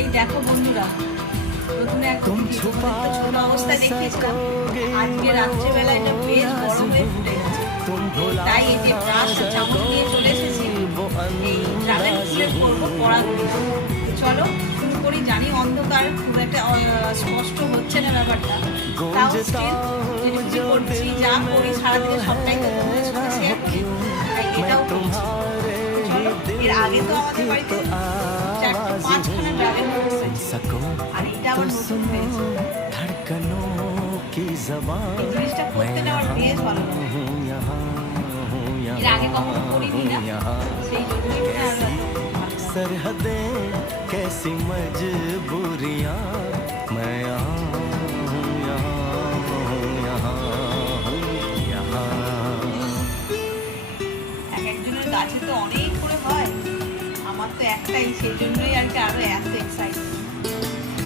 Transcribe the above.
এই দেখো বন্ধুরা, প্রথমে একটা ছোট অবস্থায় দেখিয়েছিলাম, আজকে রাত্রেবেলা এটা বেশ বড় হয়ে ফুটে গেছে। তাই এই যে ব্রাশ চামচ নিয়ে চলে এসেছি, এই ড্রাগন ফ্রুটের করবো পড়াগুলি। চলো শুরু করি। জানি অন্ধকার, খুব একটা স্পষ্ট হচ্ছে না ব্যাপারটা, তাও স্টিল যেটুকুনি করছি, যা করি সারাদিনে সবটাই তো তোমাদের সাথে শেয়ার করি, তাই এটাও করছি। চলো, এর আগে তো আমাদের বাড়িতে 4-5খানা ড্রাগন ফ্রুট হয়েছে, আর এটা আবার নতুন হয়েছে। এই জিনিসটা করতে না আমার বেশ ভালো লাগে, এর আগে কখনো করিনি না, সেই জন্যই মনে হয় सरहदें कैसी मजबूरियां मैं এক একজনের গাছে তো অনেক করে হয়, আমার তো একটাই, সেই জন্যই আর কি আরো